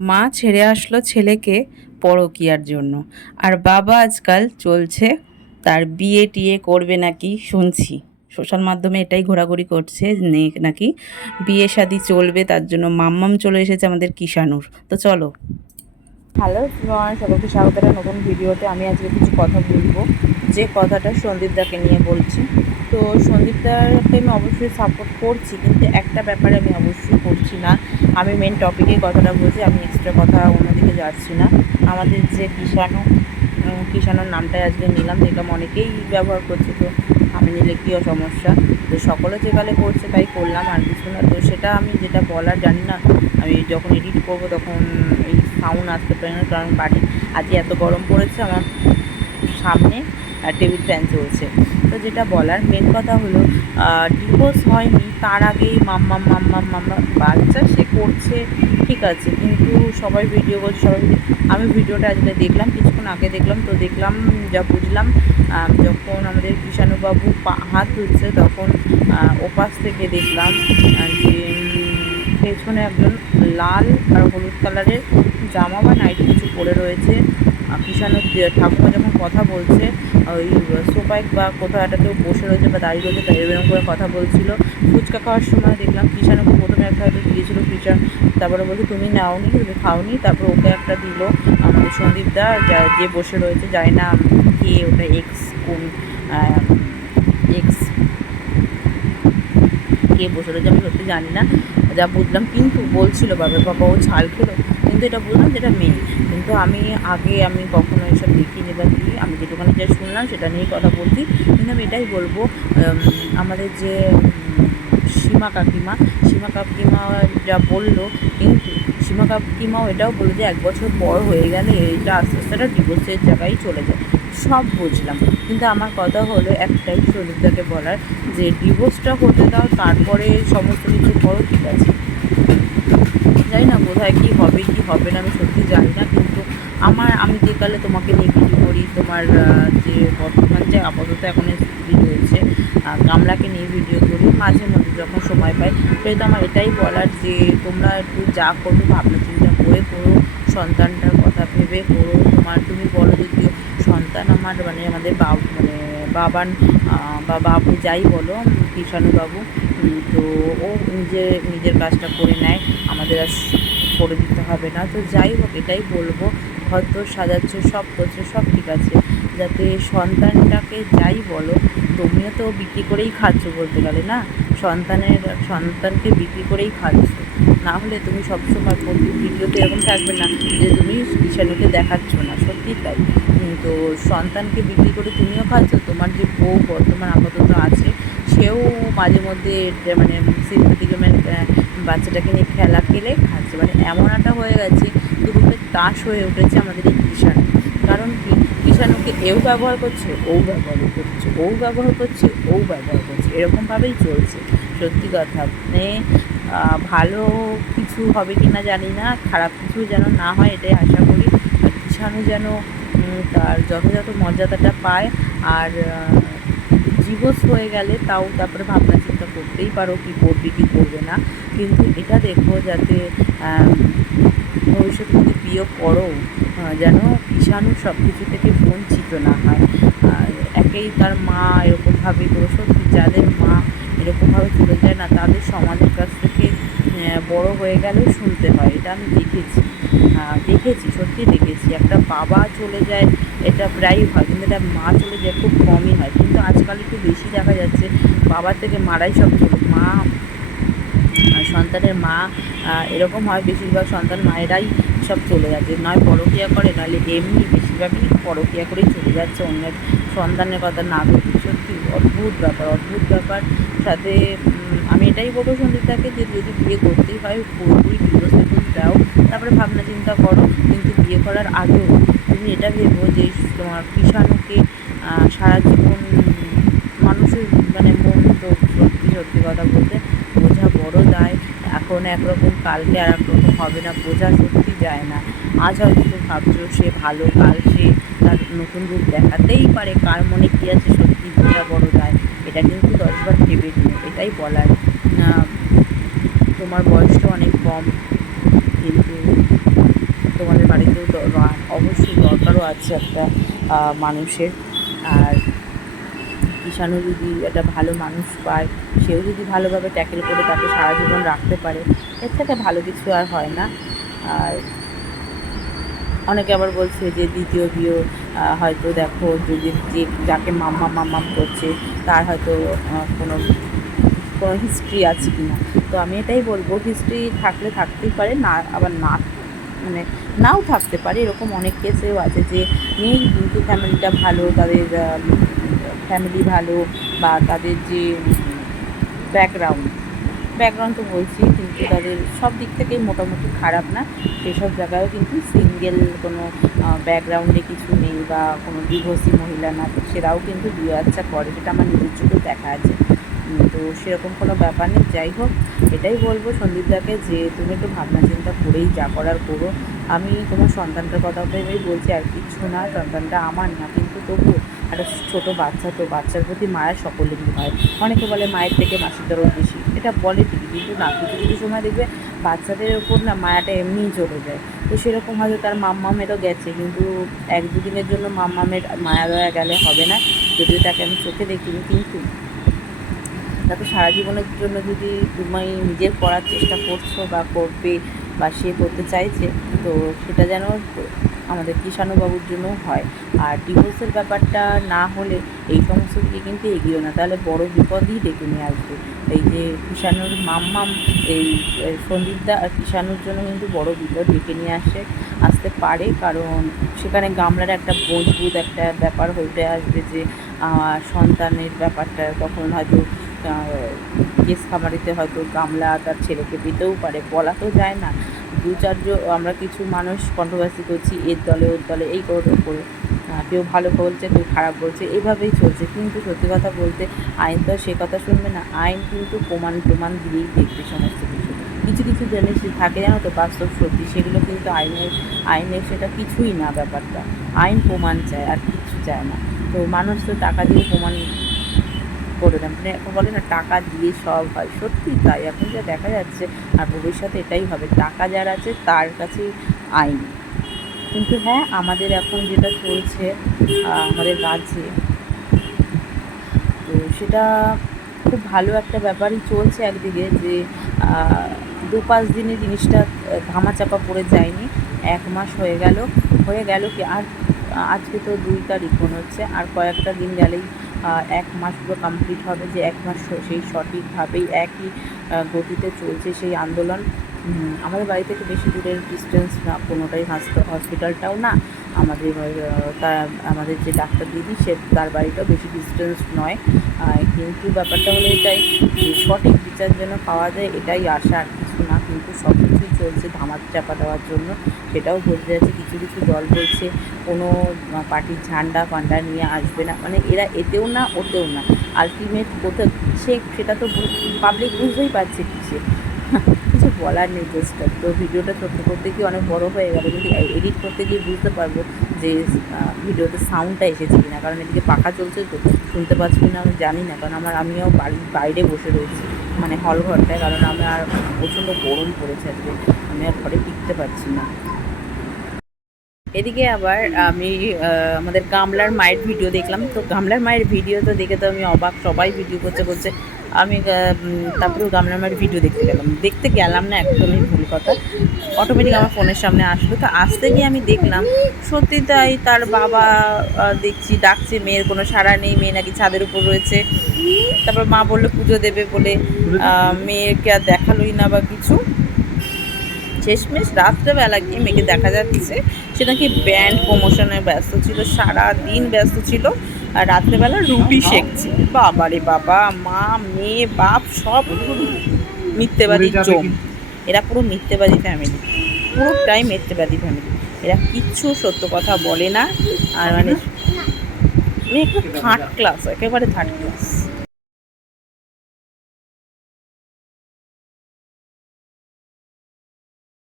মা ছেড়ে আসলো ছেলেকে পরকিয়ার জন্য। আর বাবা আজকাল চলছে, তার বিয়ে টিয়ে করবে নাকি শুনছি। সোশ্যাল মাধ্যমে এটাই ঘোরাঘুরি করছে নাকি বিয়ে শাদি চলবে, তার জন্য মাম্মাম চলে এসেছে আমাদের কিষানুর তো চলো। হ্যালো সকলকে স্বাগত। নতুন ভিডিওতে আমি আজকে কিছু কথা বলব। যে কথাটা সন্দীপদাকে নিয়ে বলছি তো সন্দীপদাকে আমি অবশ্যই সাপোর্ট করছি, কিন্তু একটা ব্যাপারে আমি অবশ্যই করছি না। আমি মেন টপিকে কথাটা বলছি, আমি এক্সট্রা কথা অন্যদিকে যাচ্ছি না। আমাদের যে কিষাণু কিষাণুর নামটাই আজকে নিলাম দেখলাম অনেকেই ব্যবহার করছে, তো আমি নিলে কী সমস্যা? তো সকলে যেকালে করছে তাই করলাম, আর কিছু না। তো সেটা আমি যেটা বলার জানি না, আমি যখন এডিট করব তখন এই সাউন্ড আসতে পারে না, কারণ বাড়ি আজকে এত গরম পড়েছে, আমার সামনে টেবিল ফ্যান চলছে। তো যেটা বলার মেন কথা হলো ডিভোর্স হয়নি তার আগেই মাম্মা মাম্মা মাম্মা বাচ্চা সে করছে ঠিক আছে কিন্তু সবাই ভিডিও করছে সবাই আমি ভিডিওটা আজকে দেখলাম কিছুক্ষণ আগে দেখলাম তো দেখলাম যা বুঝলাম যখন আমাদের কিষাণুবাবু পা- হাত ধুচ্ছে তখন ওপাশ থেকে দেখলাম যে পেছনে একজন লাল আর হলুদ কালারের জামা বা নাইটি কিছু পরে রয়েছে আহ, কিষাণুর ঠাকুমা যখন কথা বলছে ওই সোফায় বা কোথাও একটা কেউ বসে রয়েছে বা দাঁড়িয়ে রয়েছে, তাই এরকম করে কথা বলছিল। ফুচকা খাওয়ার সময় দেখলাম কিষাণুকে প্রথমে একটা হয়তো দিয়েছিল কিষাণ। তারপরে বলছে, তুমি নাওনি, তুমি খাওনি? তারপর ওকে একটা দিল আমাদের সন্দীপ দা, যা- যে বসে রয়েছে যায় না কে ওটা এক্স কোন এক্স কে বসে রয়েছে, আমি সত্যি জানি না, যা বুঝলাম। কিন্তু বলছিল বাবা বাবা, ও ছাল খেলো? কিন্তু এটা বললাম যেটা মেন কিন্তু আমি আগে আমি কখনো এসব দেখিনি বা কি, আমি যেটুখানি যা শুনলাম সেটা নিয়েই কথা বলছি। কিন্তু আমি এটাই বলব আমাদের যে সীমা কাকিমা সীমা কাকিমা যা বলল, কিন্তু সীমা কাকিমাও এটাও বলল যে এক বছর পর হয়ে গেলে এটা আস্তে আস্তে একটা ডিভোর্সের জায়গায় চলে যায়। সব বুঝলাম। কিন্তু আমার কথা হলো একটাই সলিদাকে বলার যে ডিভোর্সটা হতে দাও, তারপরে সমস্ত কিছু করো, ঠিক আছে। জানি না কোথায় কী হবে কি হবে না আমি সত্যি জানি না কিন্তু আমার আমি যে কালে তোমাকে নিয়ে ভিডিও করি তোমার যে বর্তমান যে আপাতত এখন স্ত্রী রয়েছে আহ, কামলাকে নিয়ে ভিডিও করি মাঝে মধ্যে যখন সময় পাই সেটা আমার এটাই বলার যে তোমরা একটু যা করবে ভাবনা চিন্তা করে করো সন্তানটার কথা ভেবে করো তোমার তুমি বলো যদিও সন্তান আমার মানে আমাদের বাবু মানে বাবান বা বাবু যাই বলো বাবু তো ও নিজে, নিজের কাজটা করে নেয়, আমাদের আর করে দিতে হবে না। তো যাই হোক, এটাই বলব ঘর হয়তো সাজাচ্ছ, সব করছ, সব ঠিক আছে। যাতে সন্তানটাকে যাই বলো, তুমিও তো বিক্রি করেই খাচ্ছ বলতে গেলে না? সন্তানের, সন্তানকে বিক্রি করেই খাচ্ছ। না হলে তুমি সবসময় প্রতি ভিডিওতে এরকম থাকবে না যে তুমি কিষাণুকে দেখাচ্ছ না। সত্যি তাই। তো সন্তানকে বিক্রি করে তুমিও খাচ্ছ, তোমার যে বউ বর্তমান আপাতত আছে, সেও মাঝে মধ্যে মানে সিম্পেটিকে মানে বাচ্চাটাকে নিয়ে খেলা খেলে খাচ্ছে। মানে এমন একটা হয়ে গেছে দুপুরের তাস হয়ে উঠেছে আমাদের এই কিষাণু কারণ কি? কিষাণুকে এও ব্যবহার করছে, ও ব্যবহার করছে, ও ব্যবহার করছে, ও ব্যবহার করছে। এরকমভাবেই চলছে। সত্যি কথা। মানে ভালো কিছু হবে কি না জানি না, খারাপ কিছু যেন না হয় এটাই আশা করি। আর কিষাণু যেন তার যথাযথ মর্যাদাটা পায় আর ডিভোর্স হয়ে গেলে তাও তারপরে ভাবনা চিন্তা করতেই পারো কি করবে কি করবে না। কিন্তু এটা দেখো যাতে ভবিষ্যতে যদি বিয়ে করো যেন কিষাণু সব কিছু থেকে বঞ্চিত না হয়। আর একেই তার মা এরকমভাবে সত্যি যাদের মা এরকমভাবে চলে যায় না, তাদের সমাজের কাছ থেকে বড় হয়ে গেলেও শুনতে হয়। এটা আমি দেখেছি। দেখেছি সত্যি দেখেছি। একটা বাবা চলে যায়, এটা প্রায়ই হয়, কিন্তু এটা মা চলে যায় খুব কমই হয়। কিন্তু আজকাল একটু বেশি দেখা যাচ্ছে, বাবার থেকে মারাই সব চলে। মা সন্তানের মা এরকম হয়, বেশিরভাগ সন্তান মায়েরাই সব চলে যাচ্ছে। নয় পরকিয়া করে, নাহলে এমনি বেশিরভাগই পরকিয়া করেই চলে যাচ্ছে। অন্যের সন্তানের কথা না ভেবে সত্যি অদ্ভুত ব্যাপার অদ্ভুত ব্যাপার। সাথে আমি এটাই বলব সন্দীপদাকে যে যদি বিয়ে করতেই হয় পুরোপুরি ডিভোর্স টিভোর্স দাও তারপরে ভাবনা চিন্তা করো, কিন্তু বিয়ে করার আগেও তুমি এটা ভেবো যে তোমার কিষাণুকে সারা জীবন মানুষের মানে মন তো সত্যি সত্যি কথা বলতে বোঝা বড় দায় এখন একরকম কালকে আর এক রকম হবে না, বোঝা সত্যি যায় না। আজ হয়তো তুমি ভাবছ সে ভালো, কাল সে তার নতুন রূপ দেখাতেই পারে, কার মনে কী আছে সত্যি বোঝা বড় দায় এটা কিন্তু দশবার ভেবে নিও, এটাই বলার। তোমার বয়সটা অনেক কম, কিন্তু তোমাদের বাড়িতেও অবশ্যই দরকারও আছে একটা মানুষের। আর কিষাণও যদি একটা ভালো মানুষ পায়, সেও যদি ভালোভাবে ট্যাকেল করে তাকে সারা জীবন রাখতে পারে, এর থেকে ভালো কিছু আর হয় না। আর অনেকে আবার বলছে যে দ্বিতীয় বিয়ে হয়তো দেখো যদি যে যাকে মাম্মা মাম্মাম করছে, তার হয়তো কোনো কোনো হিস্ট্রি আছে কি না তো আমি এটাই বলব হিস্ট্রি থাকলে থাকতেই পারে, না, আবার না মানে নাও থাকতে পারে। এরকম অনেক কেসেও আছে যে নেই কিন্তু ফ্যামিলিটা ভালো, তাদের ফ্যামিলি ভালো বা তাদের যে ব্যাকগ্রাউন্ড ব্যাকগ্রাউন্ড তো বলছি, কিন্তু তাদের সব দিক থেকেই মোটামুটি খারাপ না। সেসব জায়গায়ও কিন্তু সিঙ্গেল কোনো ব্যাকগ্রাউন্ডে কিছু নেই বা কোনো ডিভোর্সি মহিলা না সেরাও কিন্তু বিয়ে বাচ্চা করে সেটা আমার নিজের চোখে দেখা আছে। তো সেরকম কোনো ব্যাপার নেই। যাই হোক, এটাই বলব সন্দীপদাকে যে, তুমি একটু ভাবনা চিন্তা করেই যা করার করো। আমি তোমার সন্তানটার কথা ভেবেই বলছি, আর কিচ্ছু না, সন্তানটা আমার না, কিন্তু তবু একটা ছোটো বাচ্চা, তো বাচ্চার প্রতি মায়ের সকলেরই হয়। অনেকে বলে মায়ের থেকে মাসির দরদ বেশি। এটা বলে ঠিকই, কিন্তু না, কিছু কিছু সময় দেখবে বাচ্চাদের ওপর না মায়াটা এমনিই চলে যায়। তো সেরকম হয়তো তার মাম্মামেরও গেছে, কিন্তু এক দুদিনের জন্য মাম্মামের মায়া দয়া গেলে হবে না। যদিও তাকে আমি চোখে দেখিনি, কিন্তু তাকে সারা জীবনের জন্য যদি তুমি নিজের করার চেষ্টা করছ বা করবে বা সে করতে চাইছে, তো সেটা যেন আমাদের কিষাণুবাবুর জন্য হয়। আর ডিভোর্সের ব্যাপারটা না হলে এই সমস্ত দিকে কিন্তু এগিয়েও না। তাহলে বড় বিপদই ডেকে নিয়ে আসবে। এই যে কিষাণুর মাম্মাম, এই সন্দীপদা আর কিষাণুর জন্য কিন্তু বড় বিপদ ডেকে নিয়ে আসে, আসতে পারে। কারণ সেখানে গামলার একটা মজবুত একটা ব্যাপার হয়ে আসবে যে সন্তানের ব্যাপারটা তখন হয়তো কেস খামারিতে হয়তো গামলা তার ছেলেকে দিতেও পারে। বলা তো যায় না। দু চারজন আমরা কিছু মানুষ কন্ট্রোভার্সি করছি, এর দলে, ওর দলে, এই করে করে কেউ ভালো বলছে, কেউ খারাপ বলছে, এভাবেই চলছে। কিন্তু সত্যি কথা বলতে, আইন তো সে কথা শুনবে না। আইন কিন্তু প্রমাণ প্রমাণ দিয়েই দেখবে সমস্ত কিছু। কিছু কিছু জিনিস থাকে, জানো তো, বাস্তব সত্যি। সেগুলো কিন্তু আইনের আইনের সেটা কিছুই না ব্যাপারটা। আইন প্রমাণ চায়, আর কিছু চায় না। তো মানুষ তো টাকা দিয়ে প্রমাণ করে দেন। মানে এখন বলে না, টাকা দিয়ে সব হয়। সত্যি তাই। এখন যা দেখা যাচ্ছে, আর ভবিষ্যতে এটাই হবে। টাকা যার আছে, তার কাছেই আইন। কিন্তু হ্যাঁ আমাদের এখন যেটা চলছে আমাদের রাজ্যে, তো সেটা খুব ভালো একটা ব্যাপারই চলছে একদিকে যে দু পাঁচ দিনে জিনিসটা ধামাচাপা পড়ে যায়নি। এক মাস হয়ে গেল। হয়ে গেল কি? আর আজকে তো দুই তারিখ মনে হচ্ছে। আর কয়েকটা দিন গেলেই এক মাস পুরো কমপ্লিট হবে, যে এক মাস সেই সঠিকভাবেই একই গতিতে চলছে সেই আন্দোলন। আমাদের বাড়ি থেকে বেশি দূরের ডিস্টেন্স না, কোনোটাই হসপিটালটাও না। আমাদের তার আমাদের যে ডাক্তার দিদি, সে তার বাড়িটাও বেশি ডিস্টেন্স নয়। কিন্তু ব্যাপারটা হলো এটাই সঠিক বিচার যেন পাওয়া যায়, এটাই আশা আর কিন্তু সব কিছুই চলছে ধামার চাপা দেওয়ার জন্য। সেটাও বলতে যাচ্ছে, কিছু কিছু দল বলছে কোনো পার্টির ঝান্ডা ফান্ডা নিয়ে আসবে না। মানে এরা এতেও না, ওতেও না। আলটিমেট কোথাও সে, সেটা তো পাবলিক বুঝতেই পারছে কিসে। কিছু বলার নেই জাস্ট তো ভিডিওটা ছোট্ট করতে গিয়ে অনেক বড় হয়ে গেল, কিন্তু এডিট করতে গিয়ে বুঝতে পারব যে ভিডিওতে সাউন্ডটা এসেছে কিনা। কারণ এদিকে পাখা চলছে তো, শুনতে পাচ্ছি কিনা আমি জানি না। কারণ আমার, আমিও বাড়ির বাইরে বসে রয়েছি। মানে হল ঘরটায়, কারণ আমার প্রচণ্ড গরম পড়েছে আজকে। আমি আর ঘরে টিকতে পারছি না। এদিকে আবার আমি আমাদের গামলার মায়ের ভিডিও দেখলাম। তো গামলার মায়ের ভিডিও তো দেখে তো আমি অবাক, সবাই ভিডিও করতে করছে। আমি তারপরে মায়ের ভিডিও দেখতে গেলাম দেখতে গেলাম না, একদমই ভুল কথা। অটোমেটিক আমার ফোনের সামনে আসলো। তো আসতে গিয়ে আমি দেখলাম, সত্যি তাই তার বাবা দেখছি, ডাকছে, মেয়ের কোনো সাড়া নেই, মেয়ে নাকি ছাদের উপর রয়েছে। তারপর মা বলল, পুজো দেবে বলে মেয়েকে আর দেখালোই না বা কিছু। শেষমেশ রাত্রেবেলা গিয়ে মেয়েকে দেখা যাচ্ছে, সে নাকি ব্যান্ড প্রমোশনে ব্যস্ত ছিল সারা দিন ব্যস্ত ছিল। আর রাত্রেবেলা রুটি শেখছি। বাবা রে বাবা মা মেয়ে বাপ সব মিথ্যেবাদী চোখ এরা পুরো মিথ্যেবাদী ফ্যামিলি পুরোটাই মিথ্যেবাদী ফ্যামিলি এরা কিচ্ছু সত্য কথা বলে না। আর মানে একটু থার্ড ক্লাস একেবারে থার্ড ক্লাস